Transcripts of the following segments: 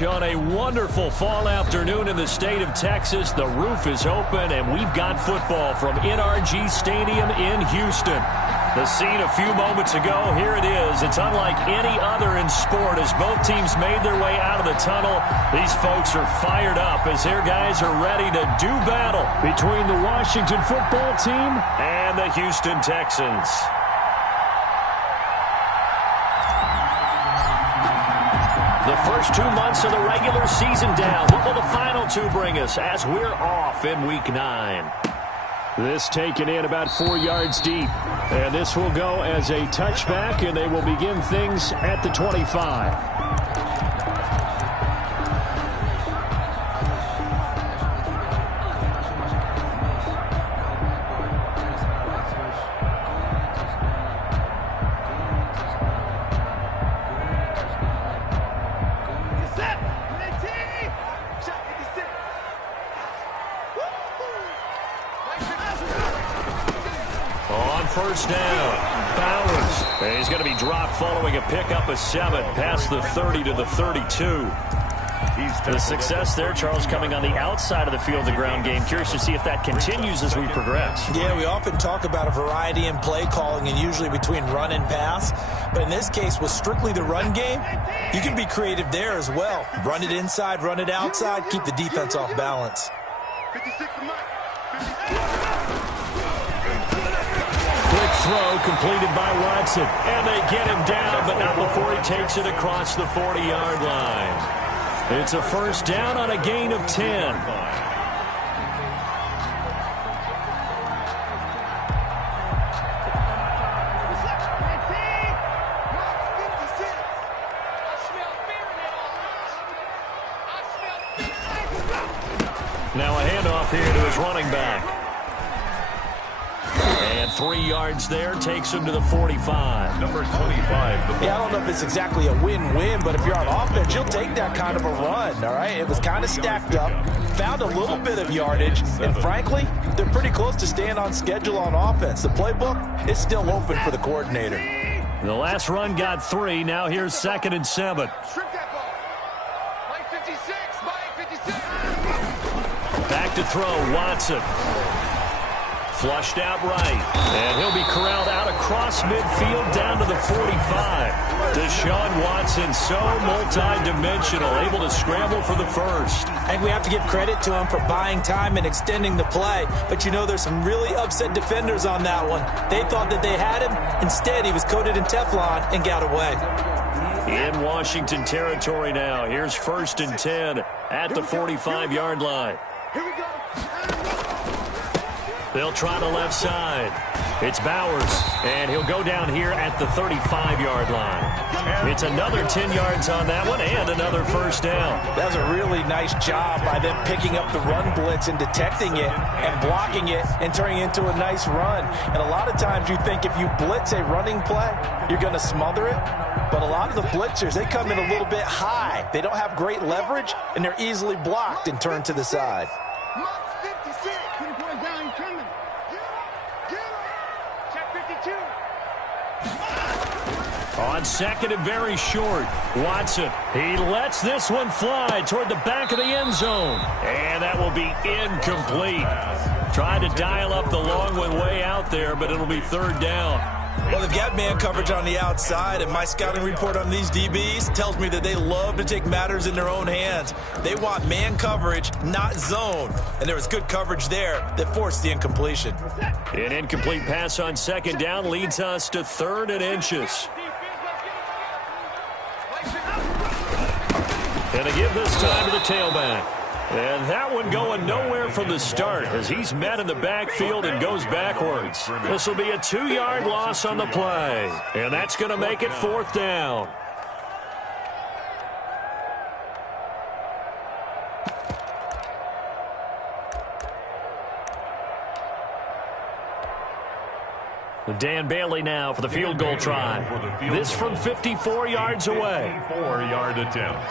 On a wonderful fall afternoon in the state of Texas, the roof is open, and we've got football from NRG Stadium in Houston. The scene a few moments ago, here it is. It's unlike any other in sport as both teams made their way out of the tunnel. These folks are fired up as their guys are ready to do battle between the Washington football team and the Houston Texans. The first 2 months of the regular season down. What will the final two bring us as we're off in Week 9? This taken in about 4 yards deep. And this will go as a touchback, and they will begin things at the 25. First down, Bowers. And he's going to be dropped following a pickup of 7 past the 30 to the 32. The success there, Charles, coming on the outside of the field, the ground game. Curious to see if that continues as we progress. Yeah, we often talk about a variety in play calling and usually between run and pass. But in this case, with strictly the run game, you can be creative there as well. Run it inside, run it outside, keep the defense off balance. 56 for Mike. Throw completed by Watson, and they get him down, but not before he takes it across the 40-yard line. It's a first down on a gain of 10. Now a handoff here to his running back. And 3 yards there takes him to the 45. Number 25. Yeah, I don't know if it's exactly a win-win, but if you're on offense, you'll take that kind of a run, all right? It was kind of stacked up, found a little bit of yardage, and frankly, they're pretty close to staying on schedule on offense. The playbook is still open for the coordinator. The last run got 3. Now here's 2nd and 7. Shrink that ball. Mike 56. Mike 56. Back to throw, Watson. Flushed out right, and he'll be corralled out across midfield down to the 45. Deshaun Watson, so multi-dimensional, able to scramble for the first. I think we have to give credit to him for buying time and extending the play. But, you know, there's some really upset defenders on that one. They thought that they had him. Instead, he was coated in Teflon and got away. In Washington territory now. Here's 1st and 10 at the 45-yard line. Here we go. They'll try the left side. It's Bowers, and he'll go down here at the 35-yard line. It's another 10 yards on that one and another first down. That was a really nice job by them picking up the run blitz and detecting it and blocking it and turning it into a nice run. And a lot of times you think if you blitz a running play, you're going to smother it. But a lot of the blitzers, they come in a little bit high. They don't have great leverage, and they're easily blocked and turned to the side. On 2nd and very short, Watson, he lets this one fly toward the back of the end zone. And that will be incomplete. Tried to dial up the long one way out there, but it'll be 3rd down. Well, they've got man coverage on the outside, and my scouting report on these DBs tells me that they love to take matters in their own hands. They want man coverage, not zone. And there was good coverage there that forced the incompletion. An incomplete pass on 2nd down leads us to 3rd and inches. And they give this time to the tailback. And that one going nowhere from the start as he's met in the backfield and goes backwards. This will be a 2-yard loss on the play. And that's going to make it 4th down. Dan Bailey now for the field goal try. This from 54 yards away. 4-yard attempt.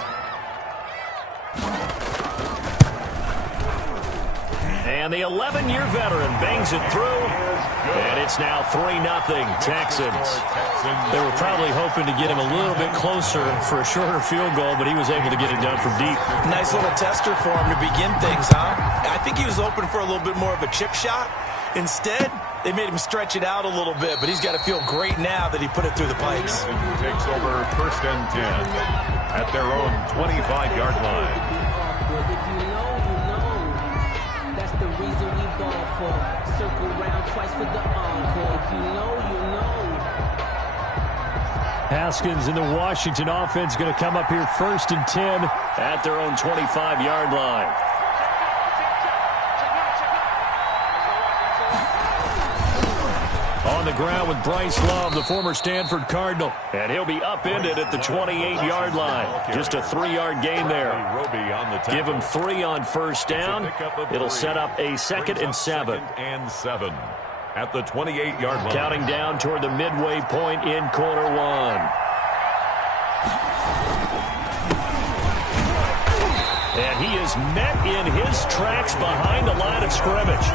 And the 11-year veteran bangs it through. And it's now 3-0 Texans. They were probably hoping to get him a little bit closer for a shorter field goal, but he was able to get it done from deep. Nice little tester for him to begin things, huh? I think he was hoping for a little bit more of a chip shot. Instead, they made him stretch it out a little bit, but he's got to feel great now that he put it through the pipes. Takes over 1st and 10 at their own 25-yard line. If you know, you know. That's the reason we ball for. Circle round twice for the encore. If you know, you know. Haskins in the Washington offense going to come up here 1st and 10 at their own 25-yard line. On the ground with Bryce Love, the former Stanford Cardinal. And he'll be upended at the 28-yard line. Just a 3-yard gain there. Give him 3 on 1st down. It'll set up a 2nd and 7. At the 28-yard line. Counting down toward the midway point in quarter 1. And he is met in his tracks behind the line of scrimmage.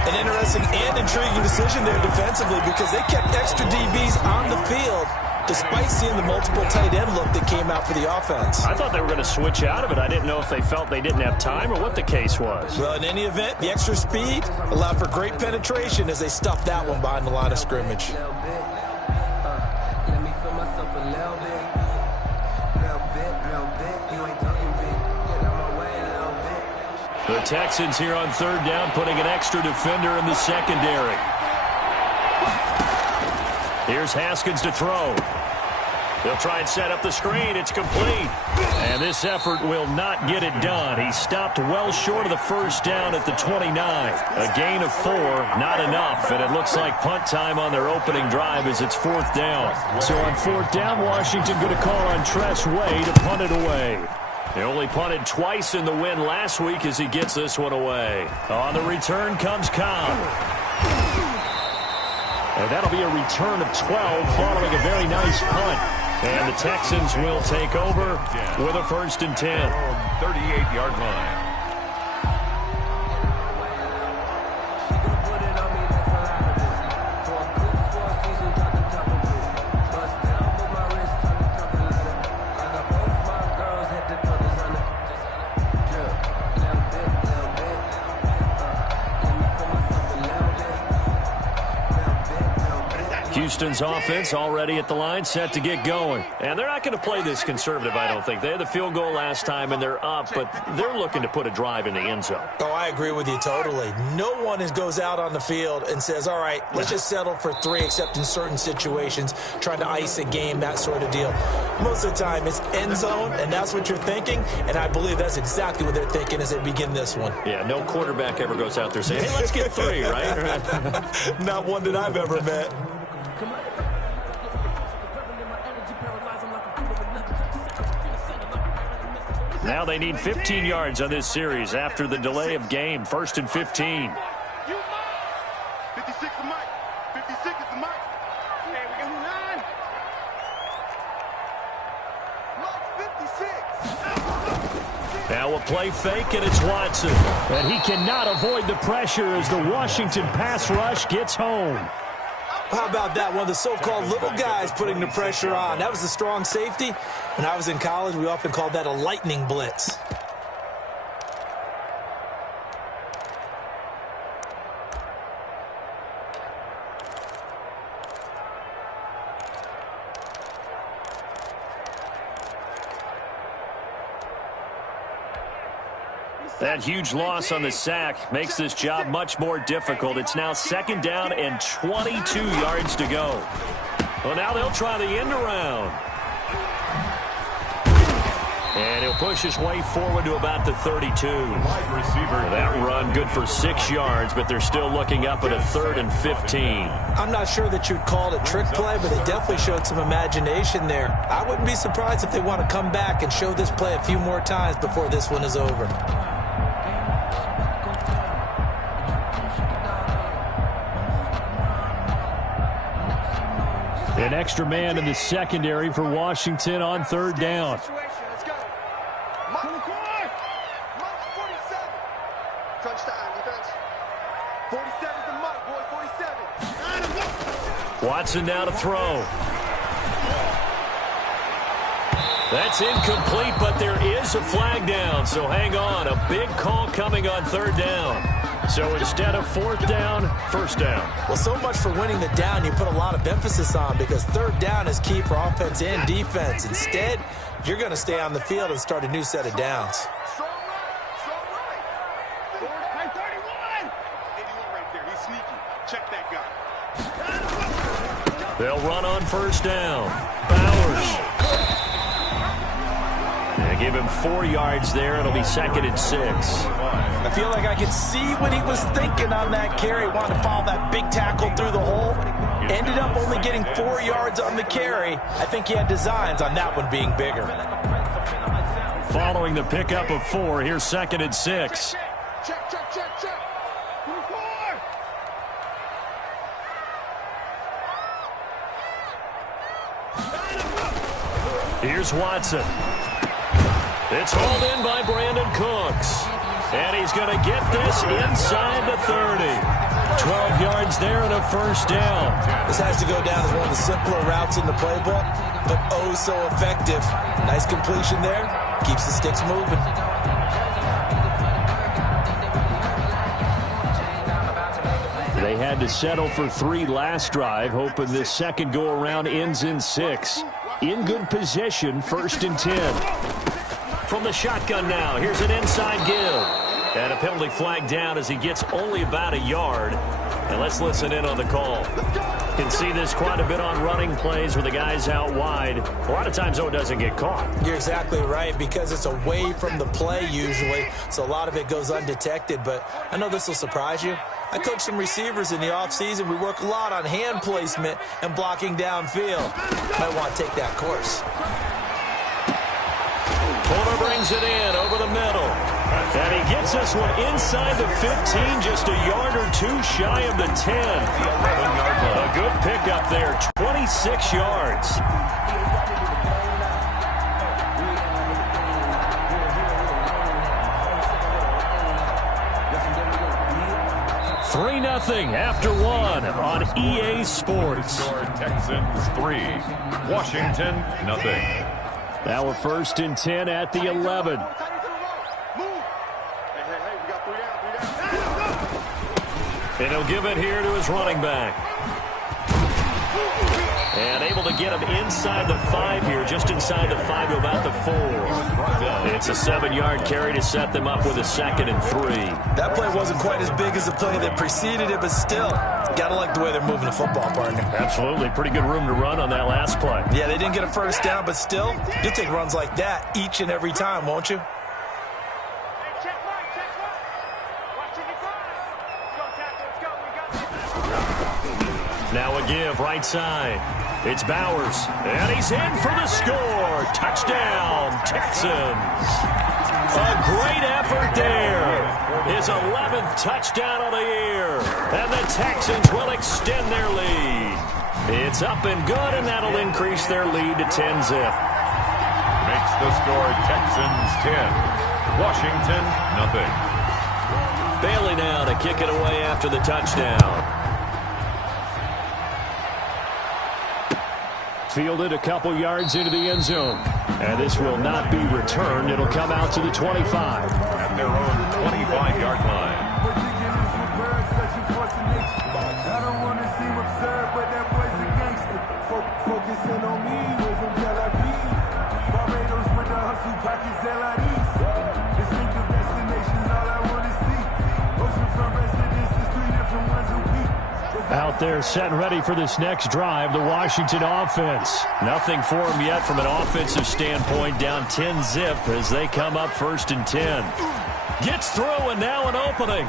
An interesting and intriguing decision there defensively because they kept extra DBs on the field despite seeing the multiple tight end look that came out for the offense. I thought they were going to switch out of it. I didn't know if they felt they didn't have time or what the case was. Well, in any event, the extra speed allowed for great penetration as they stuffed that one behind the line of scrimmage. The Texans here on 3rd down, putting an extra defender in the secondary. Here's Haskins to throw. They'll try and set up the screen. It's complete. And this effort will not get it done. He stopped well short of the 1st down at the 29. A gain of 4, not enough. And it looks like punt time on their opening drive as it's 4th down. So on 4th down, Washington going to call on Tress Way to punt it away. They only punted twice in the win last week as he gets this one away. On the return comes Cobb. And that'll be a return of 12 following a very nice punt. And the Texans will take over with a 1st and 10. 38-yard line. Houston's offense already at the line, set to get going. And they're not going to play this conservative, I don't think. They had the field goal last time, and they're up, but they're looking to put a drive in the end zone. Oh, I agree with you totally. No one goes out on the field and says, all right, let's just settle for 3, except in certain situations, trying to ice a game, that sort of deal. Most of the time, it's end zone, and that's what you're thinking, and I believe that's exactly what they're thinking as they begin this one. Yeah, no quarterback ever goes out there saying, hey, let's get 3, right? Not one that I've ever met. Now they need 15 yards on this series after the delay of game. 1st and 15. 56 is Mike. 56 is the Mike. Hey, we got 9. Mike 56. Now a play fake, and it's Watson. And he cannot avoid the pressure as the Washington pass rush gets home. How about that? One of the so-called little guys putting the pressure on. That was a strong safety. When I was in college, we often called that a lightning blitz. That huge loss on the sack makes this job much more difficult. It's now 2nd down and 22 yards to go. Well, now they'll try the end around. And he'll push his way forward to about the 32. That run good for 6 yards, but they're still looking up at a 3rd and 15. I'm not sure that you'd call it a trick play, but they definitely showed some imagination there. I wouldn't be surprised if they want to come back and show this play a few more times before this one is over. An extra man in the secondary for Washington on 3rd down. Touchdown, defense. 47's the mark, boy, 47. Watson now to throw. That's incomplete, but there is a flag down, so hang on. A big call coming on third down. So instead of fourth down, first down. Well, so much for winning the down you put a lot of emphasis on, because third down is key for offense and defense. Instead, you're going to stay on the field and start a new set of downs. Strong right. Hey, 31. 81 right there. He's sneaky. Check that guy. They'll run on first down. Bowers. They give him 4 yards there. It'll be 2nd and 6. I feel like I can see what he was thinking on that carry. Wanted to follow that big tackle through the hole. Ended up only getting 4 yards on the carry. I think he had designs on that one being bigger. Following the pickup of 4, here's 2nd and 6. Check. 24. Here's Watson. It's hauled in by Brandon Cooks. And he's going to get this inside the 30. 12 yards there and a first down. This has to go down as one of the simpler routes in the playbook, but oh so effective. Nice completion there. Keeps the sticks moving. They had to settle for 3 last drive, hoping this second go-around ends in 6. In good position, 1st and 10. From the shotgun now, here's an inside give. And a penalty flag down as he gets only about a yard. And let's listen in on the call. You can see this quite a bit on running plays where the guy's out wide. A lot of times, though, it doesn't get caught. You're exactly right, because it's away from the play usually, so a lot of it goes undetected. But I know this will surprise you. I coach some receivers in the offseason. We work a lot on hand placement and blocking downfield. Might want to take that course. Fuller brings it in over the middle. And he gets this one inside the 15, just a yard or 2 shy of the 10. A good pickup there, 26 yards. 3-0 after 1 on EA Sports. Texans 3, Washington nothing. Now we're 1st and 10 at the 11. And he'll give it here to his running back. And able to get him inside the 5 here, just inside the 5 to about the 4. It's a 7-yard carry to set them up with a 2nd and 3. That play wasn't quite as big as the play that preceded it, but still, gotta like the way they're moving the football, partner. Absolutely. Pretty good room to run on that last play. Yeah, they didn't get a first down, but still, you'll take runs like that each and every time, won't you? Now a give, right side. It's Bowers, and he's in for the score. Touchdown, Texans. A great effort there. His 11th touchdown of the year. And the Texans will extend their lead. It's up and good, and that'll increase their lead to 10-zip. Makes the score Texans 10, Washington nothing. Bailey now to kick it away after the touchdown. Fielded a couple yards into the end zone. And this will not be returned. It'll come out to the 25. At their own 25-yard line. I don't want to seem absurd, but that boy's a gangster. Focusing on me, we're from Tel Aviv. Barbados with the hustle pockets, LIDs. Distinctive destinations, all I want to see. Oceanfront residences, 3 different ones a week. Out there set and ready for this next drive, the Washington offense. Nothing for him yet from an offensive standpoint, down 10-zip as they come up 1st and 10. Gets through, and now an opening.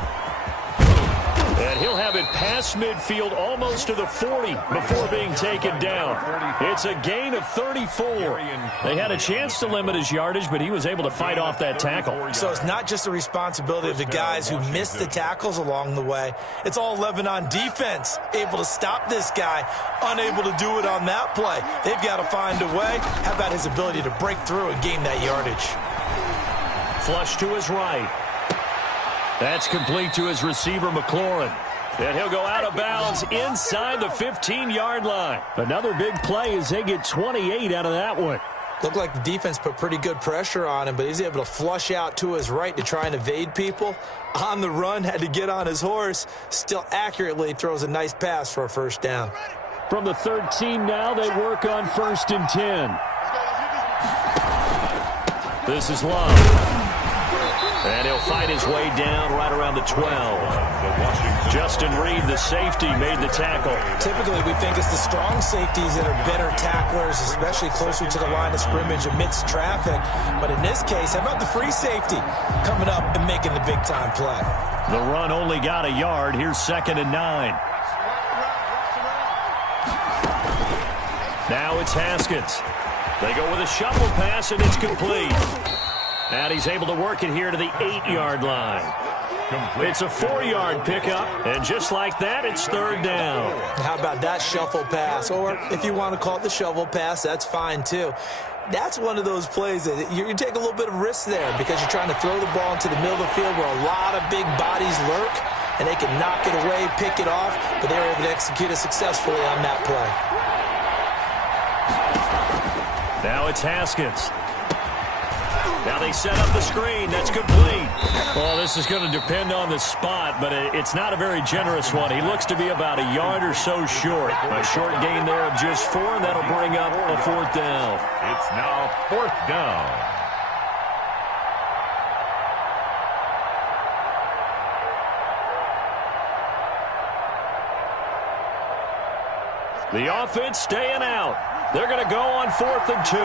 And he'll have it past midfield almost to the 40 before being taken down. It's a gain of 34. They had a chance to limit his yardage, but he was able to fight off that tackle. So it's not just the responsibility of the guys who missed the tackles along the way. It's all 11 on defense, able to stop this guy, unable to do it on that play. They've got to find a way. How about his ability to break through and gain that yardage? Flush to his right. That's complete to his receiver, McLaurin. And he'll go out of bounds inside the 15-yard line. Another big play as they get 28 out of that one. Looked like the defense put pretty good pressure on him, but he's able to flush out to his right to try and evade people. On the run, had to get on his horse. Still accurately throws a nice pass for a first down. From the 13 now, they work on 1st and 10. This is Love. And he'll fight his way down right around the 12. Justin Reed, the safety, made the tackle. Typically, we think it's the strong safeties that are better tacklers, especially closer to the line of scrimmage amidst traffic. But in this case, how about the free safety coming up and making the big-time play? The run only got a yard. Here's 2nd and 9. Now it's Haskins. They go with a shuffle pass, and it's complete. And he's able to work it here to the 8-yard line. It's a 4-yard pickup, and just like that, it's 3rd down. How about that shuffle pass? Or if you want to call it the shovel pass, that's fine too. That's one of those plays that you take a little bit of risk there because you're trying to throw the ball into the middle of the field where a lot of big bodies lurk, and they can knock it away, pick it off, but they were able to execute it successfully on that play. Now it's Haskins. Now they set up the screen. That's complete. Well, this is going to depend on the spot, but it's not a very generous one. He looks to be about a yard or so short. A short gain there of just 4, and that'll bring up a 4th down. It's now 4th down. The offense staying out. They're going to go on 4th and 2.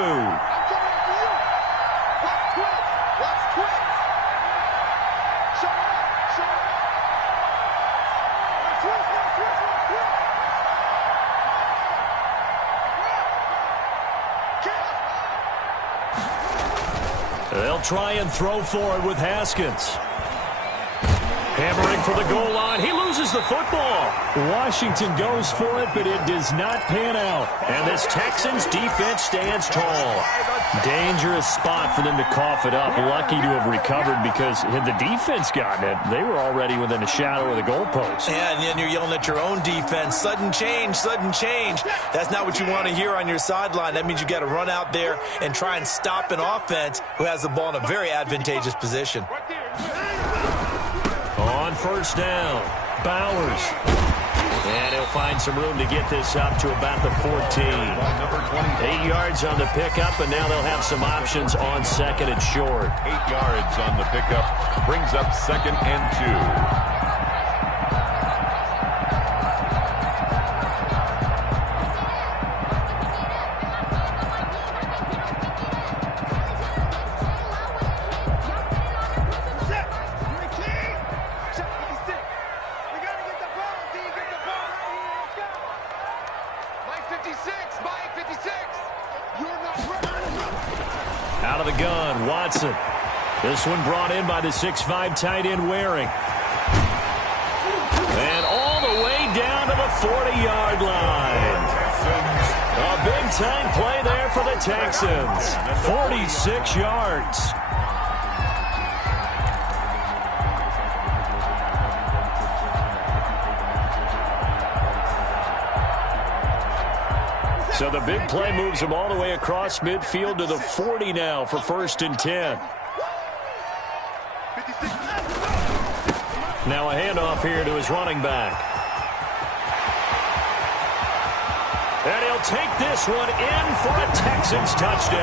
They'll try and throw for it with Haskins. Hammering for the goal line. He loses the football. Washington goes for it, but it does not pan out. And this Texans defense stands tall. Dangerous spot for them to cough it up. Lucky to have recovered because had the defense gotten it, they were already within a shadow of the goalpost. Yeah, and then you're yelling at your own defense. Sudden change, sudden change. That's not what you want to hear on your sideline. That means you got to run out there and try and stop an offense who has the ball in a very advantageous position. On 1st down, Bowers. And he'll find some room to get this up to about the 14. 8 yards on the pickup, and now they'll have some options on 2nd and short. 8 yards on the pickup brings up 2nd and 2. Out of the gun, Watson. This one brought in by the 6'5" tight end Waring. And all the way down to the 40-yard line. A big-time play there for the Texans. 46 yards. So the big play moves him all the way across midfield to the 40 now for 1st and 10. Now a handoff here to his running back. And he'll take this one in for a Texans touchdown.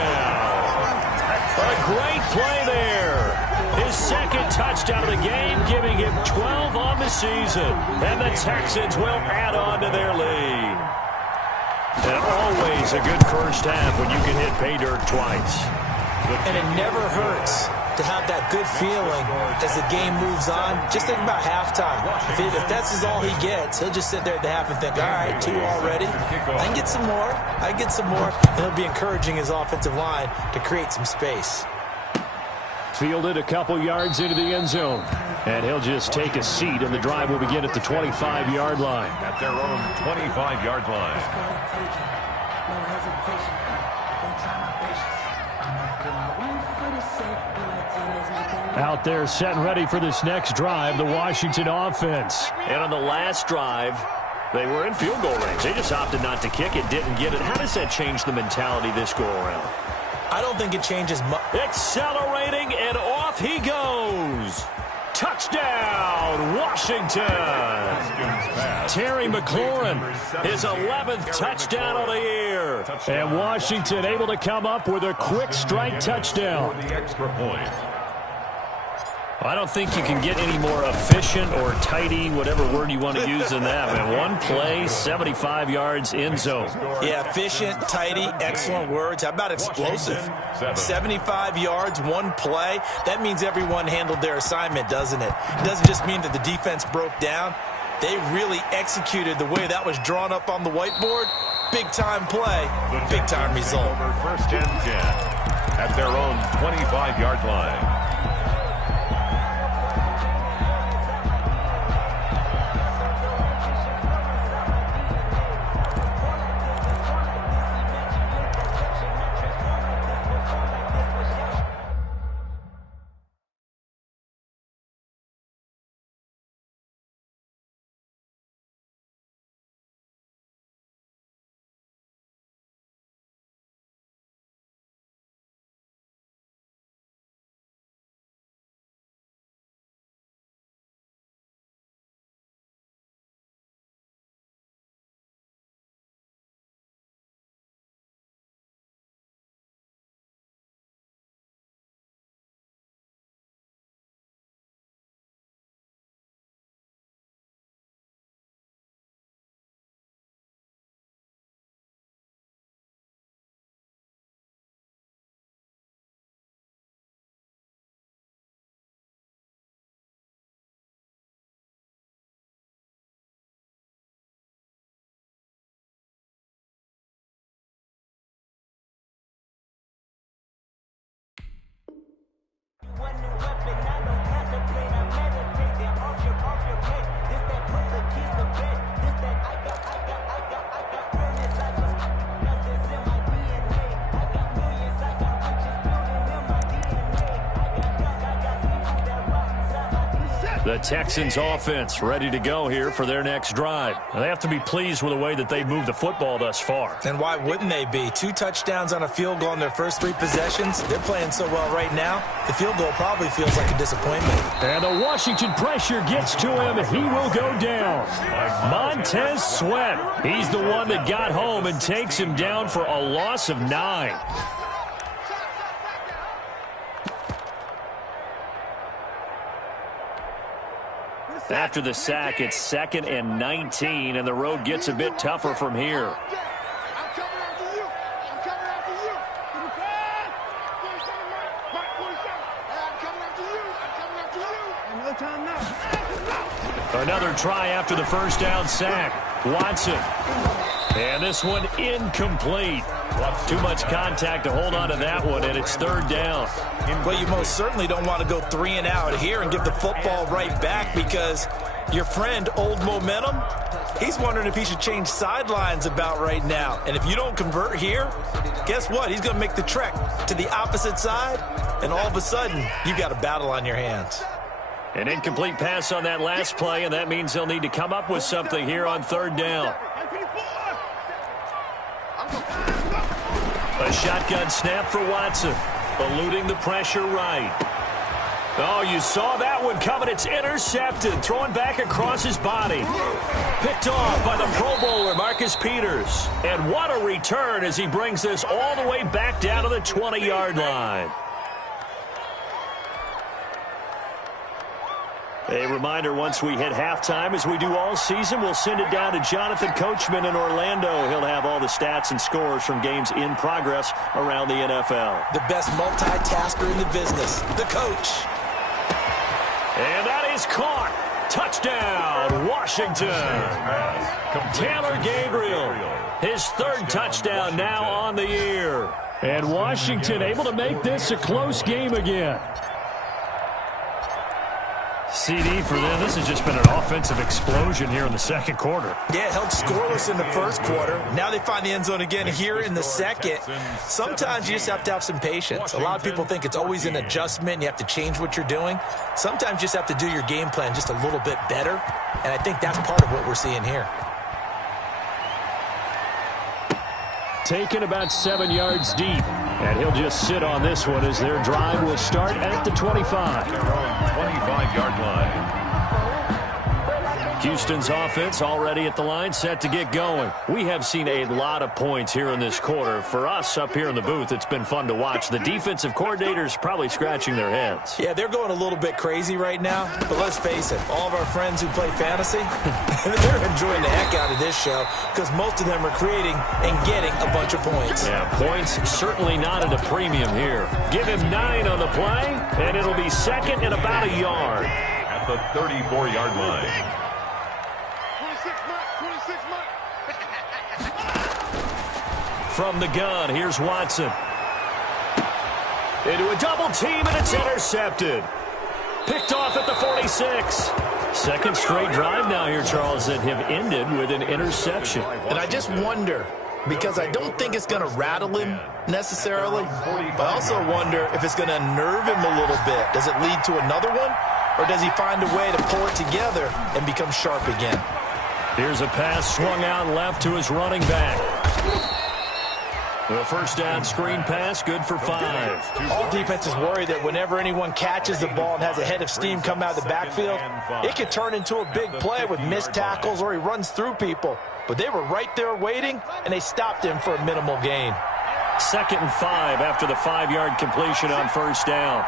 A great play there. His 2nd touchdown of the game, giving him 12 on the season. And the Texans will add on to their lead. And always a good first half when you can hit pay dirt twice. And it never hurts to have that good feeling as the game moves on. Just think about halftime. If that's all he gets, he'll just sit there at the half and think, all right, 2 already. I can get some more. And he'll be encouraging his offensive line to create some space. Fielded a couple yards into the end zone. And he'll just take a seat, and the drive will begin at the 25-yard line. At their own 25-yard line. Out there set and ready for this next drive, the Washington offense. And on the last drive, they were in field goal range. They just opted not to kick it, didn't get it. How does that change the mentality this go-around? I don't think it changes much. Accelerating, and off he goes. Touchdown, Washington. Terry McLaurin, his 11th touchdown of the year. And Washington able to come up with a quick strike touchdown. The extra point. I don't think you can get any more efficient or tidy, whatever word you want to use in that, man. One play, 75 yards in zone. Yeah, efficient, tidy, excellent words. How about explosive? 75 yards, one play. That means everyone handled their assignment, doesn't it? It doesn't just mean that the defense broke down. They really executed the way that was drawn up on the whiteboard. Big-time play, big-time result. First and 10 at their own 25-yard line. The Texans offense ready to go here for their next drive. They have to be pleased with the way that they've moved the football thus far. And why wouldn't they be? 2 touchdowns on a field goal in their first 3 possessions. They're playing so well right now, the field goal probably feels like a disappointment. And the Washington pressure gets to him. He will go down. Montez Sweat. He's the one that got home and takes him down for a loss of 9. After the sack, it's 2nd and 19, and the road gets a bit tougher from here. Another try after the first down sack. Watson. And this one incomplete. Too much contact to hold on to that one, and it's 3rd down. Well, you most certainly don't want to go 3 and out here and give the football right back, because your friend, Old Momentum, he's wondering if he should change sidelines about right now. And if you don't convert here, guess what? He's going to make the trek to the opposite side, and all of a sudden, you've got a battle on your hands. An incomplete pass on that last play, and that means they'll need to come up with something here on 3rd down. A shotgun snap for Watson, eluding the pressure right. Oh, you saw that one coming. It's intercepted, throwing back across his body. Picked off by the Pro Bowler, Marcus Peters. And what a return as he brings this all the way back down to the 20-yard line. A reminder, once we hit halftime, as we do all season, we'll send it down to Jonathan Coachman in Orlando. He'll have all the stats and scores from games in progress around the NFL. The best multitasker in the business, the coach. And that is caught. Touchdown, Washington. Taylor Gabriel, his 3rd touchdown now on the year. And Washington able to make this a close game again. CD for them. This has just been an offensive explosion here in the second quarter. Yeah, held scoreless in the first quarter. Now they find the end zone again here in the second. Sometimes you just have to have some patience. A lot of people think it's always an adjustment. You have to change what you're doing. Sometimes you just have to do your game plan just a little bit better, and I think that's part of what we're seeing here. Taken about 7 yards deep. And he'll just sit on this one as their drive will start at the 25. Their own 25-yard line. Houston's offense already at the line, set to get going. We have seen a lot of points here in this quarter. For us up here in the booth, it's been fun to watch. The defensive coordinators probably scratching their heads. Yeah, they're going a little bit crazy right now. But let's face it, all of our friends who play fantasy, they're enjoying the heck out of this show because most of them are creating and getting a bunch of points. Yeah, points certainly not at a premium here. Give him 9 on the play, and it'll be second and about a yard. At the 34-yard line. From the gun, here's Watson. Into a double team, and it's intercepted. Picked off at the 46. Second straight drive now here, Charles, that have ended with an interception. And I just wonder, because I don't think it's going to rattle him necessarily, but I also wonder if it's going to unnerve him a little bit. Does it lead to another one, or does he find a way to pull it together and become sharp again? Here's a pass swung out left to his running back. The first down screen pass, good for 5. All defenses worry that whenever anyone catches the ball and has a head of steam come out of the backfield, it could turn into a big play with missed tackles or he runs through people. But they were right there waiting, and they stopped him for a minimal gain. Second and 5 after the 5-yard completion on first down.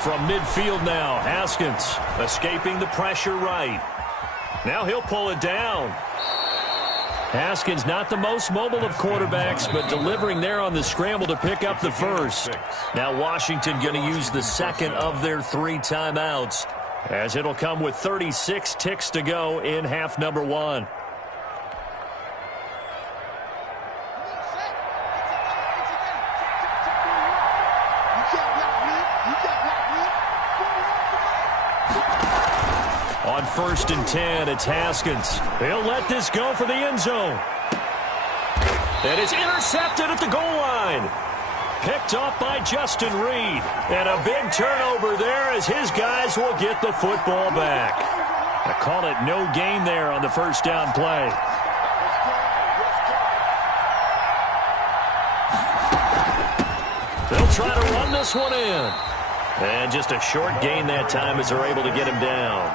From midfield now, Haskins escaping the pressure right. Now he'll pull it down. Haskins not the most mobile of quarterbacks, but delivering there on the scramble to pick up the first. Now Washington going to use the second of their 3 timeouts, as it'll come with 36 ticks to go in half number 1. On first and 10, it's Haskins. He'll let this go for the end zone. And it's intercepted at the goal line. Picked off by Justin Reed. And a big turnover there as his guys will get the football back. I call it no gain there on the first down play. They'll try to run this one in. And just a short gain that time as they're able to get him down.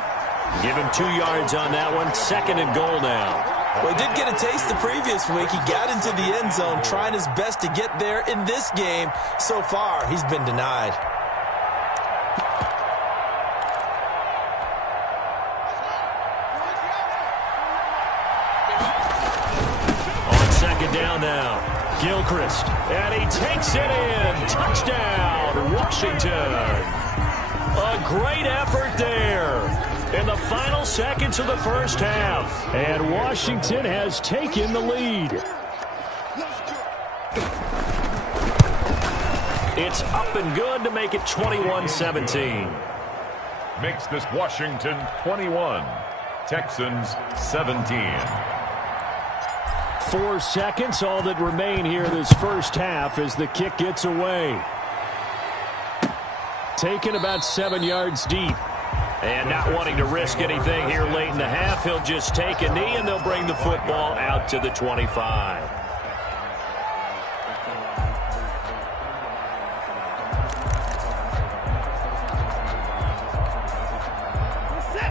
Give him 2 yards on that one. Second and goal now. Well, he did get a taste the previous week. He got into the end zone, trying his best to get there in this game. So far, he's been denied. On second down now, Gilchrist. And he takes it in. Touchdown, Washington. A great effort there in the final seconds of the first half. And Washington has taken the lead. It's up and good to make it 21-17. Makes this Washington 21, Texans 17. 4 seconds, all that remain here this first half as the kick gets away. Taken about 7 yards deep. And not wanting to risk anything here late in the half, he'll just take a knee and they'll bring the football out to the 25.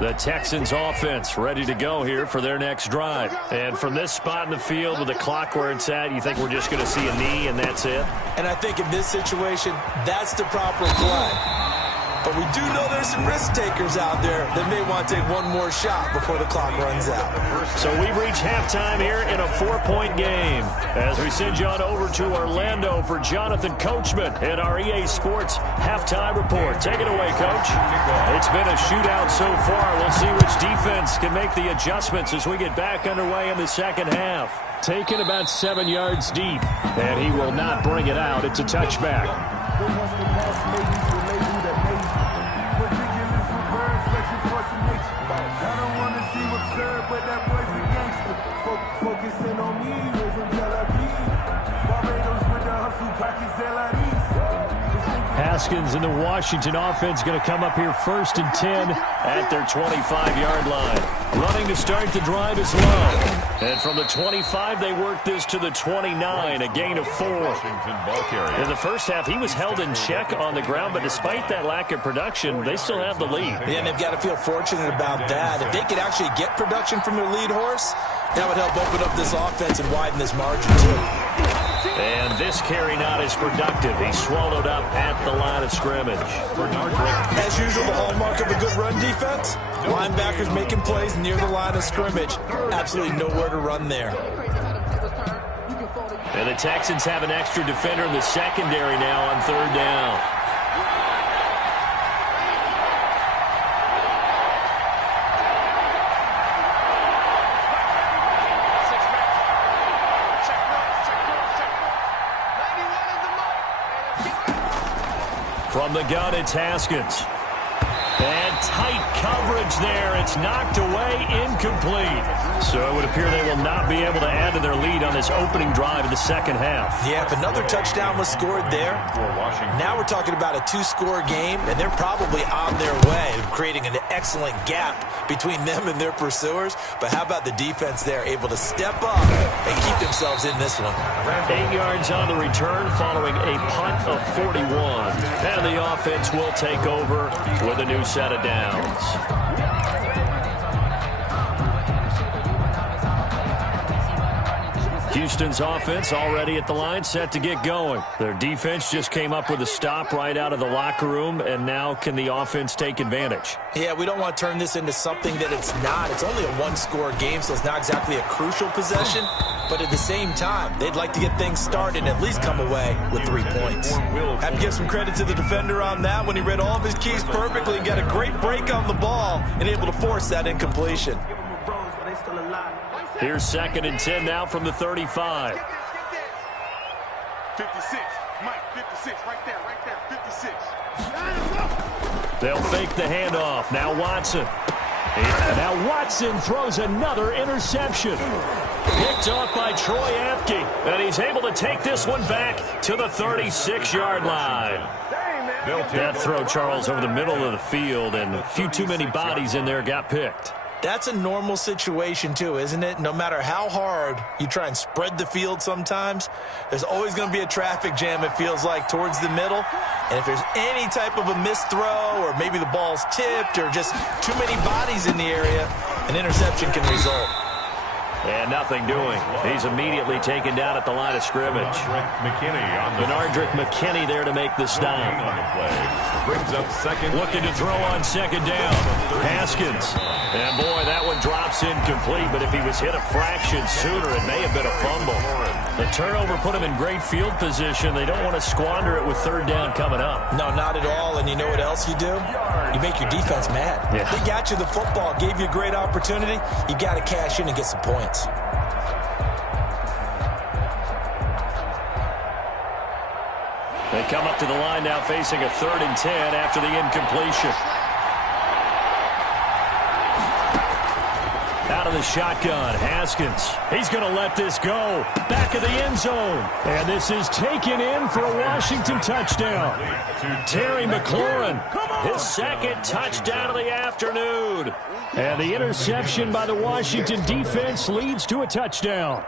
The Texans offense ready to go here for their next drive. And from this spot in the field with the clock where it's at, you think we're just going to see a knee and that's it? And I think in this situation, that's the proper play. But we do know there's some risk takers out there that may want to take one more shot before the clock runs out. So we've reached halftime here in a 4-point game. As we send you on over to Orlando for Jonathan Coachman in our EA Sports halftime report. Take it away, Coach. It's been a shootout so far. We'll see which defense can make the adjustments as we get back underway in the second half. Taken about 7 yards deep, and he will not bring it out. It's a touchback. Haskins and the Washington offense going to come up here 1st and 10 at their 25-yard line. Running to start the drive is Love. And from the 25, they work this to the 29, a gain of 4. In the first half, he was held in check on the ground, but despite that lack of production, they still have the lead. Yeah, and they've got to feel fortunate about that. If they could actually get production from their lead horse, that would help open up this offense and widen this margin, too. And this carry not as productive. He's swallowed up at the line of scrimmage. As usual, the hallmark of a good run defense, linebackers making plays near the line of scrimmage. Absolutely nowhere to run there. And the Texans have an extra defender in the secondary now on 3rd down. From the gun, it's Haskins. And tight coverage there. It's knocked away, incomplete. So it would appear they will not be able to add to their lead on this opening drive of the second half. Yeah, if another touchdown was scored there, now we're talking about a 2-score game, and they're probably on their way, creating an excellent gap between them and their pursuers. But how about the defense there, able to step up and keep themselves in this one? 8 yards on the return following a punt of 41. And the offense will take over with a new set of downs. Houston's offense already at the line, set to get going. Their defense just came up with a stop right out of the locker room, and now can the offense take advantage? Yeah, we don't want to turn this into something that it's not. It's only a 1-score game, so it's not exactly a crucial possession. But at the same time, they'd like to get things started and at least come away with 3 points. Have to give some credit to the defender on that when he read all of his keys perfectly and got a great break on the ball and able to force that incompletion. Here's 2nd and 10 now from the 35. 56. Mike, 56. Right there, 56. They'll fake the handoff. Now Watson. Now Watson throws another interception. Picked off by Troy Apke. And he's able to take this one back to the 36-yard line. That throw, Charles, over the middle of the field, and a few too many bodies in there got picked. That's a normal situation, too, isn't it? No matter how hard you try and spread the field sometimes, there's always going to be a traffic jam, it feels like, towards the middle. And if there's any type of a missed throw or maybe the ball's tipped or just too many bodies in the area, an interception can result. And nothing doing. He's immediately taken down at the line of scrimmage. Benardrick McKinney there to make the stop. Brings up 2nd. Looking to throw on 2nd down. Haskins. And boy, that one drops incomplete, but if he was hit a fraction sooner, it may have been a fumble. The turnover put him in great field position. They don't want to squander it with 3rd down coming up. No, not at all. And you know what else you do? You make your defense mad. Yeah. They got you the football, gave you a great opportunity. You got to cash in and get some points. They come up to the line now facing a 3rd and 10 after the incompletion. Out of the shotgun, Haskins. He's going to let this go. Back of the end zone. And this is taken in for a Washington touchdown. Terry McLaurin, his 2nd touchdown of the afternoon. And the interception by the Washington defense leads to a touchdown.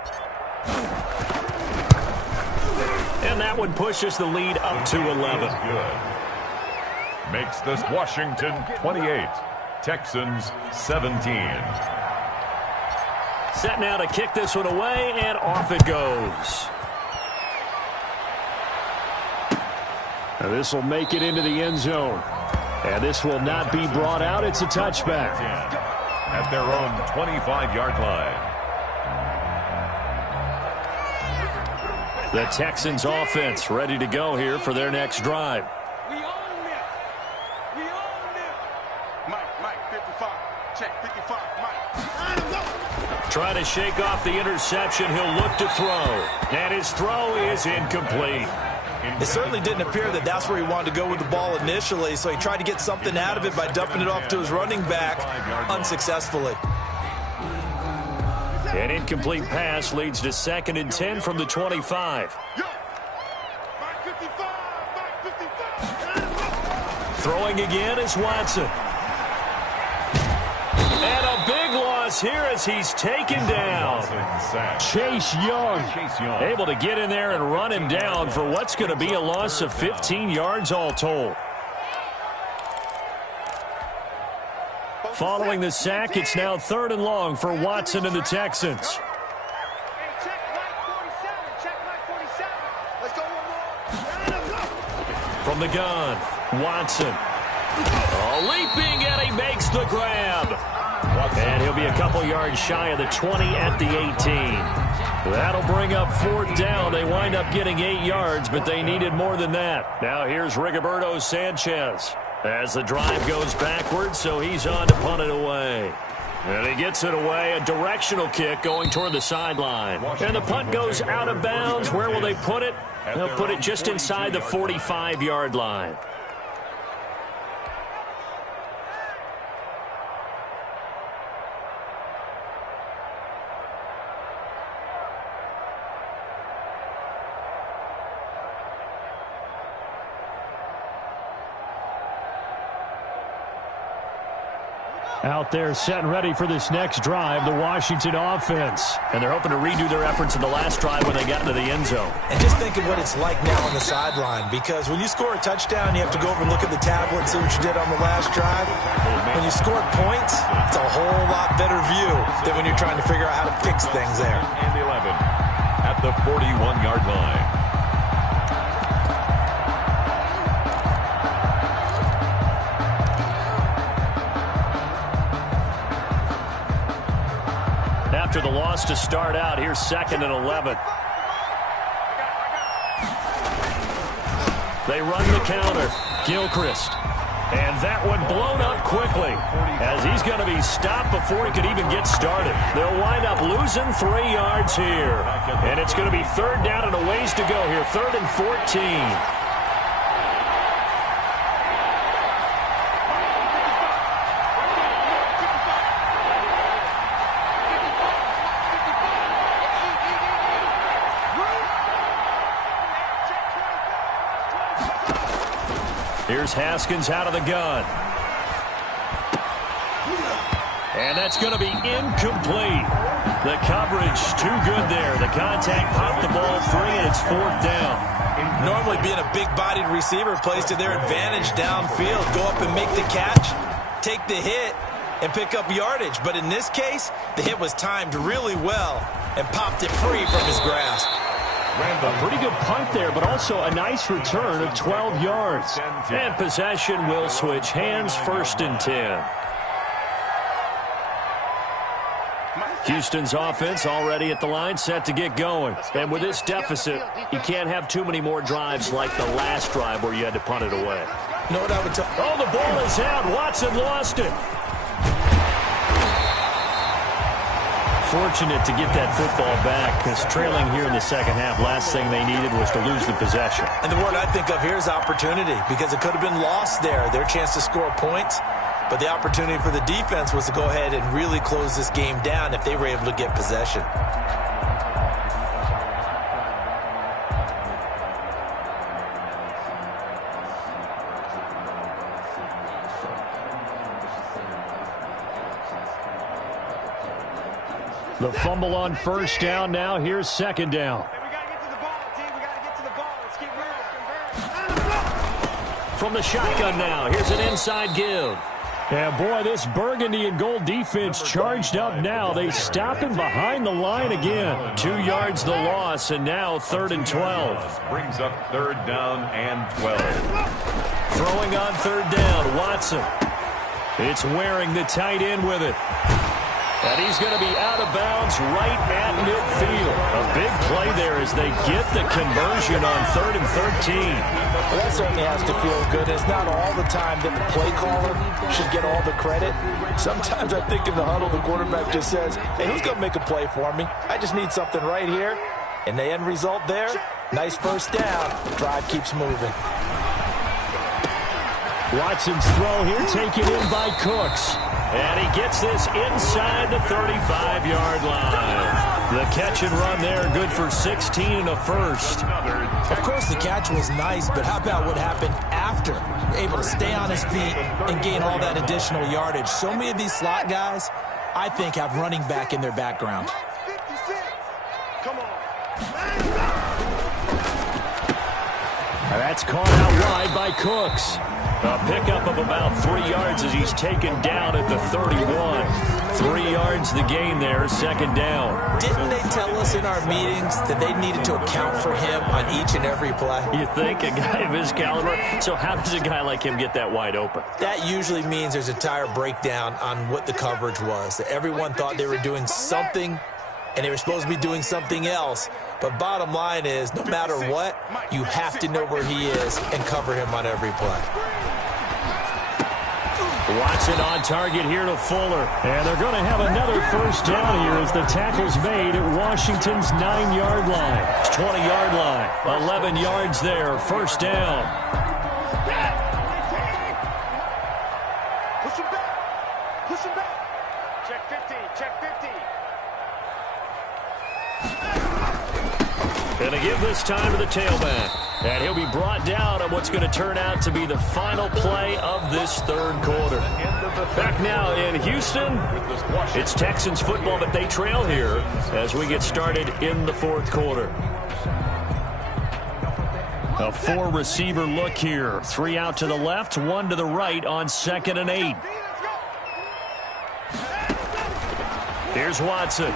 And that one pushes the lead up to 11. Good. Makes this Washington 28, Texans 17. Set now to kick this one away, and off it goes. Now this will make it into the end zone. And this will not be brought out. It's a touchback. At their own 25-yard line. The Texans offense ready to go here for their next drive. We own them. We own them. Mike, 55. Check, 55. Mike. Trying to shake off the interception. He'll look to throw. And his throw is incomplete. It certainly didn't appear that that's where he wanted to go with the ball initially, so he tried to get something out of it by dumping it off to his running back unsuccessfly. An incomplete pass leads to 2nd and 10 from the 25. Yo, Mike 55, Mike 55. Throwing again is Watson. And a big loss here as he's taken down. Chase Young. Able to get in there and run him down for what's going to be a loss of 15 yards all told. Following the sack, it's now 3rd and long for Watson and the Texans. From the gun, Watson. Leaping, and he makes the grab. And he'll be a couple yards shy of the 20 at the 18. That'll bring up 4th down. They wind up getting 8 yards, but they needed more than that. Now here's Rigoberto Sanchez as the drive goes backwards, so he's on to punt it away. And he gets it away, a directional kick going toward the sideline. And the punt goes out of bounds. Where will they put it? They'll put it just inside the 45-yard line. Out there set and ready for this next drive, the Washington offense. And they're hoping to redo their efforts in the last drive when they got into the end zone. And just think of what it's like now on the sideline, because when you score a touchdown, you have to go over and look at the tablet and see what you did on the last drive. When you scored points, it's a whole lot better view than when you're trying to figure out how to fix things there. And 11 at the 41-yard line. After the loss to start out, here's 2nd and 11. They run the counter. Gilchrist. And that one blown up quickly as he's going to be stopped before he could even get started. They'll wind up losing 3 yards here. And it's going to be 3rd down and a ways to go here. 3rd and 14. Here's Haskins out of the gun. And that's going to be incomplete. The coverage too good there. The contact popped the ball free, and it's 4th down. Normally being a big-bodied receiver plays to their advantage downfield. Go up and make the catch, take the hit, and pick up yardage. But in this case, the hit was timed really well and popped it free from his grasp. A pretty good punt there, but also a nice return of 12 yards. And possession will switch hands, 1st and 10. Houston's offense already at the line, set to get going. And with this deficit, you can't have too many more drives like the last drive where you had to punt it away. Know what I would tell? Oh, the ball is out. Watson lost it. Fortunate to get that football back, because trailing here in the second half, last thing they needed was to lose the possession. And the word I think of here is opportunity, because it could have been lost there, their chance to score points. But the opportunity for the defense was to go ahead and really close this game down if they were able to get possession. The fumble on 1st down. Now here's 2nd down. From the shotgun now, here's an inside give. Yeah, boy, this burgundy and gold defense charged up now. They stop him behind the line again. 2 yards the loss, and now 3rd and 12. Brings up 3rd down and 12. Throwing on 3rd down, Watson. It's Waring the tight end with it. And he's going to be out of bounds right at midfield. A big play there as they get the conversion on 3rd and 13. Well, that certainly has to feel good. It's not all the time that the play caller should get all the credit. Sometimes I think in the huddle, the quarterback just says, hey, who's going to make a play for me? I just need something right here. And the end result there, nice 1st down. Drive keeps moving. Watson's throw here taken in by Cooks. And he gets this inside the 35-yard line. The catch and run there, good for 16 and a first. Of course, the catch was nice, but how about what happened after? able to stay on his feet and gain all that additional yardage. So many of these slot guys, I think, have running back in their background. Come on. That's caught out wide by Cooks. A pickup of about 3 yards as he's taken down at the 31. 3 yards the gain there, second down. Didn't they tell us in our meetings that they needed to account for him on each and every play? You think? A guy of his caliber? So how does a guy like him get that wide open? That usually means there's a entire breakdown on what the coverage was. That everyone thought they were doing something, and they were supposed to be doing something else. But bottom line is, no matter what, you have to know where he is and cover him on every play. Watson on target here to Fuller. And they're going to have another first down here as the tackle's made at Washington's 9-yard line. 20-yard line. 11 yards there. First down. Push him back. Push him back. Check 15. Check 15. Going to give this time to the tailback. And he'll be brought down on what's going to turn out to be the final play of this third quarter. Back now in Houston, it's Texans football, but they trail here as we get started in the fourth quarter. A 4-receiver look here. 3 out to the left, 1 to the right on 2nd and 8. Here's Watson.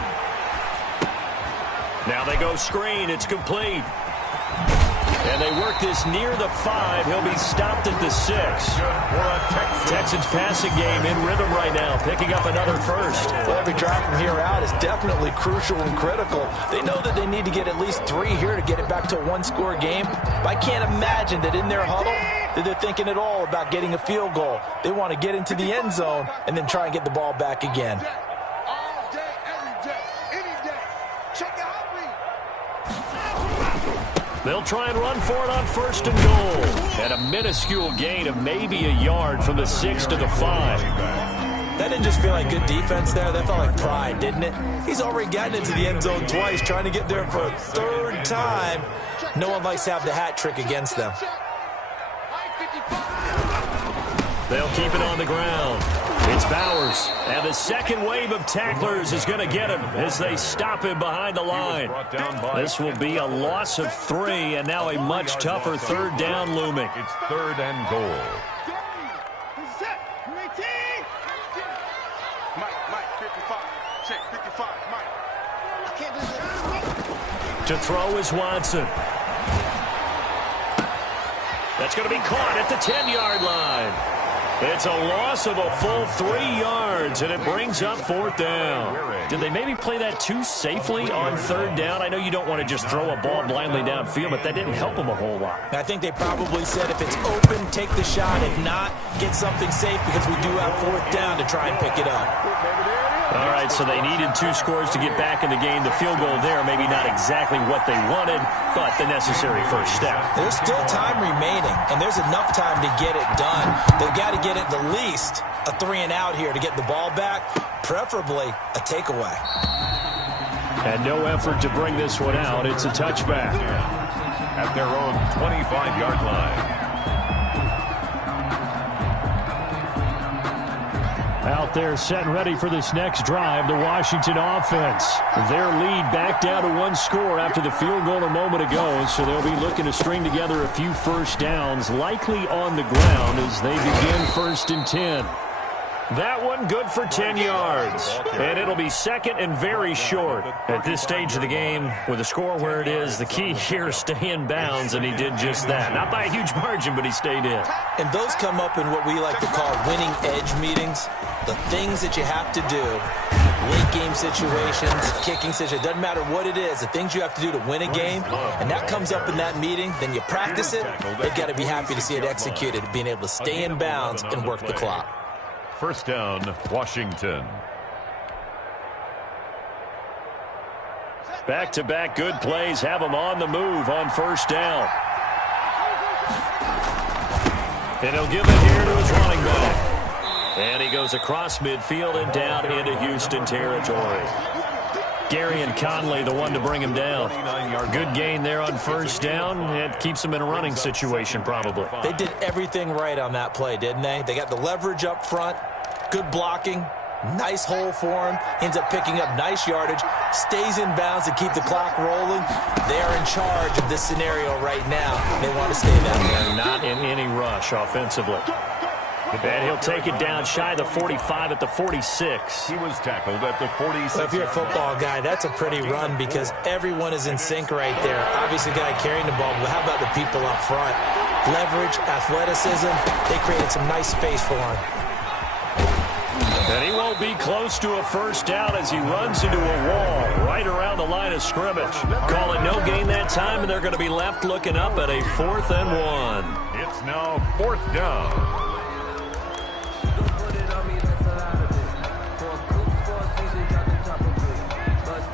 Now they go screen. It's complete. And they work this near the 5. He'll be stopped at the 6. Texans passing game in rhythm right now, picking up another first. Well, every drive from here out is definitely crucial and critical. They know that they need to get at least 3 here to get it back to a 1-score game. But I can't imagine that in their huddle that they're thinking at all about getting a field goal. They want to get into the end zone and then try and get the ball back again. All day, every day, any day. Check out how we. They'll try and run for it on 1st and goal. And a minuscule gain of maybe a yard from the 6 to the 5. That didn't just feel like good defense there. That felt like pride, didn't it? He's already gotten into the end zone twice, trying to get there for a 3rd time. No one likes to have the hat trick against them. They'll keep it on the ground. It's Bowers. And the second wave of tacklers is going to get him as they stop him behind the line. This will be a loss of 3, and now a much tougher 3rd down looming. It's 3rd and goal. Mike, 55. Check 55. Mike. I can't do that. To throw is Watson. That's going to be caught at the 10-yard line. It's a loss of a full 3 yards, and it brings up 4th down. Did they maybe play that too safely on 3rd down? I know you don't want to just throw a ball blindly downfield, but that didn't help them a whole lot. I think they probably said if it's open, take the shot. If not, get something safe because we do have 4th down to try and pick it up. All right, so they needed 2 scores to get back in the game. The field goal there, maybe not exactly what they wanted, but the necessary first step. There's still time remaining, and there's enough time to get it done. They've got to get it at least a 3-and-out here to get the ball back, preferably a takeaway. And no effort to bring this one out. It's a touchback. At their own 25-yard line. Out there set and ready for this next drive, the Washington offense. Their lead back down to 1 score after the field goal a moment ago, so they'll be looking to string together a few first downs, likely on the ground as they begin 1st and 10. That one good for 10 yards. And it'll be 2nd and very short. At this stage of the game, with the score where it is, the key here is stay in bounds, and he did just that. Not by a huge margin, but he stayed in. And those come up in what we like to call winning edge meetings. The things that you have to do, late game situations, kicking situations, doesn't matter what it is, the things you have to do to win a game, and that comes up in that meeting, then you practice it, they've got to be happy to see it executed, being able to stay in bounds and work the clock. 1st down, Washington. Back-to-back good plays have him on the move on 1st down. And he'll give it here to his running back. And he goes across midfield and down into Houston territory. Gary and Conley, the one to bring him down. Good gain there on first down. It keeps him in a running situation, probably. They did everything right on that play, didn't they? They got the leverage up front, good blocking, nice hole for him, ends up picking up nice yardage, stays in bounds to keep the clock rolling. They are in charge of this scenario right now. They want to stay that way. They're not in any rush offensively. And he'll take it down shy of the 45 at the 46. He was tackled at the 46. Well, if you're a football guy, that's a pretty run because everyone is in sync right there. Obviously, the guy carrying the ball, but how about the people up front? Leverage, athleticism, they created some nice space for him. And he won't be close to a first down as he runs into a wall right around the line of scrimmage. Call it no gain that time, and they're going to be left looking up at a 4th and 1. It's now 4th down.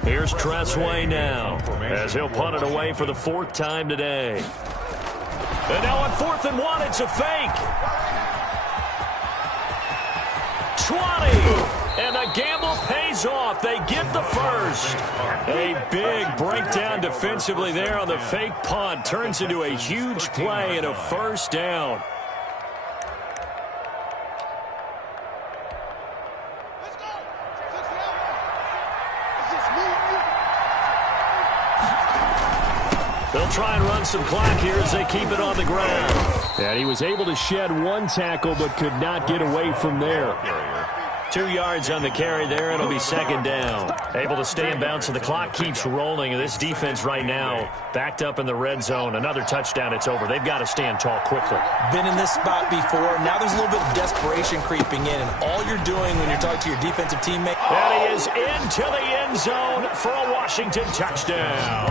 Here's Tressway now as he'll punt it away for the 4th time today. And now on 4th and 1, it's a fake. 20. And the gamble pays off. They get the first. A big breakdown defensively there on the fake punt. Turns into a huge play and a first down. They'll try and run some clock here as they keep it on the ground. And he was able to shed one tackle but could not get away from there. 2 yards on the carry there. It'll be 2nd down. Able to stay in bounds, so the clock keeps rolling. And this defense right now backed up in the red zone. Another touchdown, it's over. They've got to stand tall quickly. Been in this spot before. Now there's a little bit of desperation creeping in. And all you're doing when you're talking to your defensive teammate. And he is into the end zone for a Washington touchdown.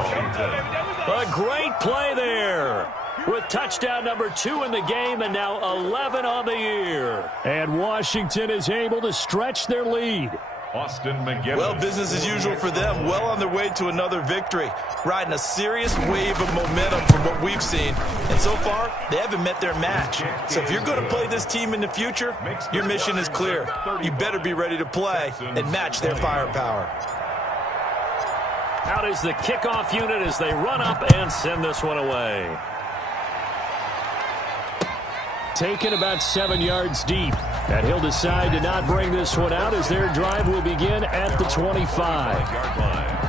A great play there. With touchdown number 2 in the game and now 11 on the year. And Washington is able to stretch their lead. Austin McGinnis. Well, business as usual for them. Well on their way to another victory. Riding a serious wave of momentum from what we've seen. And so far, they haven't met their match. So if you're going to play this team in the future, your mission is clear. You better be ready to play and match their firepower. Out is the kickoff unit as they run up and send this one away. Taken about 7 yards deep. And he'll decide to not bring this one out as their drive will begin at the 25-yard line.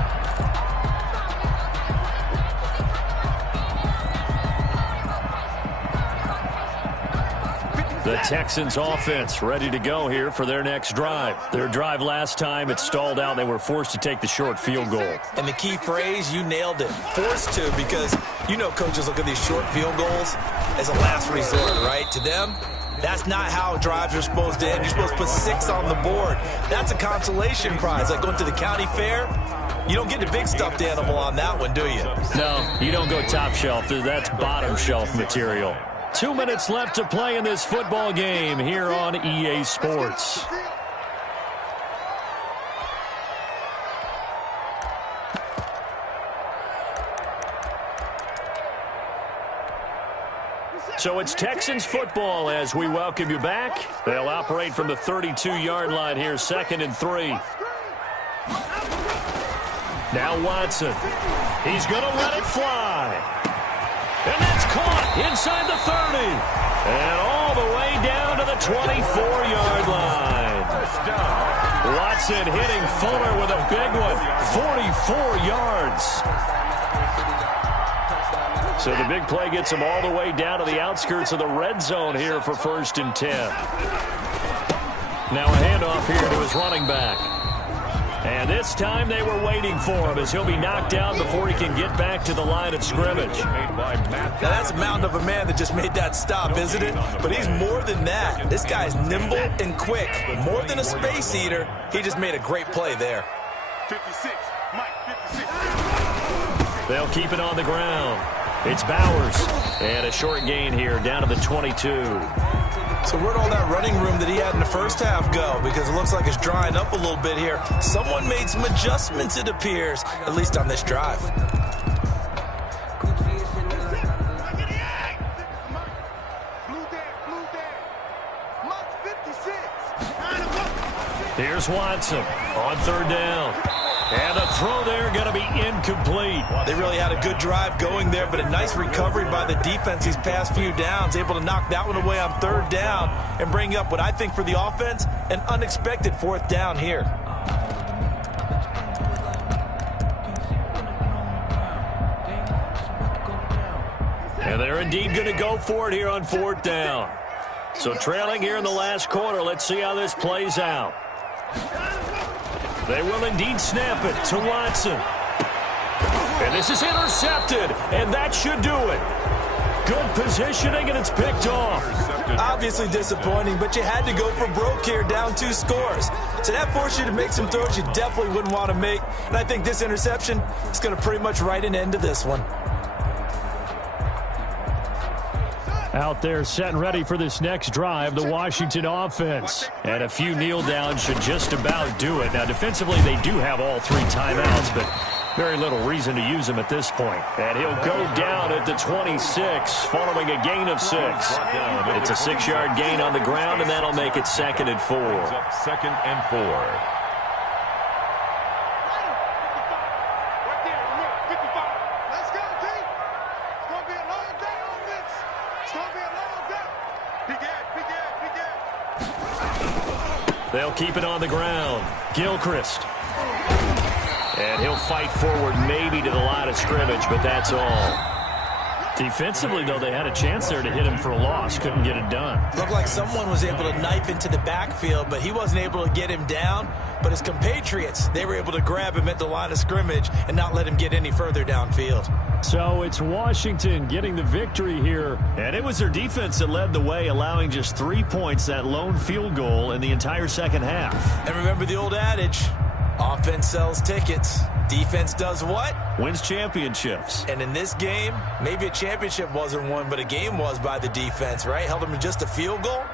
The Texans offense ready to go here for their next drive. Their drive last time, it stalled out. They were forced to take the short field goal. And the key phrase, you nailed it. Forced to, because you know coaches look at these short field goals as a last resort, right? To them, that's not how drives are supposed to end. You're supposed to put 6 on the board. That's a consolation prize. Like going to the county fair, you don't get the big stuffed animal on that one, do you? No, you don't go top shelf. That's bottom shelf material. 2 minutes left to play in this football game here on EA Sports. So it's Texans football as we welcome you back. They'll operate from the 32-yard line here, 2nd and 3. Now Watson. He's going to let it fly. And that's caught inside the 30. And all the way down to the 24-yard line. Watson hitting Fuller with a big one. 44 yards. So the big play gets him all the way down to the outskirts of the red zone here for 1st and 10. Now a handoff here to his running back. And this time they were waiting for him as he'll be knocked down before he can get back to the line of scrimmage. Now that's a mountain of a man that just made that stop, isn't it? But he's more than that. This guy's nimble and quick. More than a space eater, he just made a great play there. 56, Mike, 56. They'll keep it on the ground. It's Bowers. And a short gain here down to the 22. So where'd all that running room that he had in the first half go? Because it looks like it's drying up a little bit here. Someone made some adjustments, it appears, at least on this drive. Here's Watson on 3rd down. And the throw there going to be incomplete. They really had a good drive going there, but a nice recovery by the defense these past few downs, able to knock that one away on 3rd down and bring up what I think for the offense, an unexpected 4th down here. And they're indeed going to go for it here on 4th down. So trailing here in the last quarter, let's see how this plays out. They will indeed snap it to Watson. And this is intercepted, and that should do it. Good positioning, and it's picked off. Obviously disappointing, but you had to go for broke here, down 2 scores. So that forced you to make some throws you definitely wouldn't want to make. And I think this interception is going to pretty much write an end to this one. Out there set and ready for this next drive, the Washington offense. And a few kneel downs should just about do it. Now, defensively, they do have all 3 timeouts, but very little reason to use them at this point. And he'll go down at the 26, following a gain of 6. It's a 6-yard gain on the ground, and that'll make it 2nd and 4. 2nd and 4. They'll keep it on the ground. Gilchrist. And he'll fight forward maybe to the line of scrimmage, but that's all. Defensively, though, they had a chance there to hit him for a loss. Couldn't get it done. Looked like someone was able to knife into the backfield, but he wasn't able to get him down. But his compatriots, they were able to grab him at the line of scrimmage and not let him get any further downfield. So it's Washington getting the victory here. And it was their defense that led the way, allowing just 3 points, that lone field goal in the entire second half. And remember the old adage, offense sells tickets. Defense does what? Wins championships. And in this game, maybe a championship wasn't won, but a game was by the defense, right? Held them to just a field goal.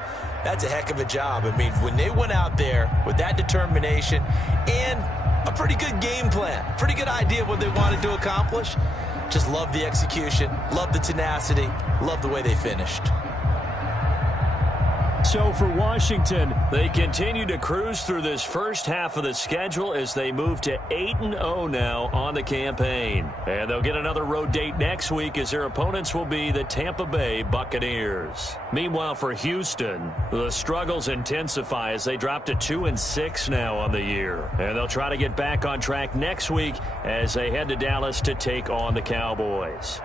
That's a heck of a job. I mean, when they went out there with that determination and a pretty good game plan, pretty good idea of what they wanted to accomplish, just love the execution, love the tenacity, love the way they finished. So for Washington, they continue to cruise through this first half of the schedule as they move to 8-0 now on the campaign. And they'll get another road date next week as their opponents will be the Tampa Bay Buccaneers. Meanwhile, for Houston, the struggles intensify as they drop to 2-6 now on the year. And they'll try to get back on track next week as they head to Dallas to take on the Cowboys.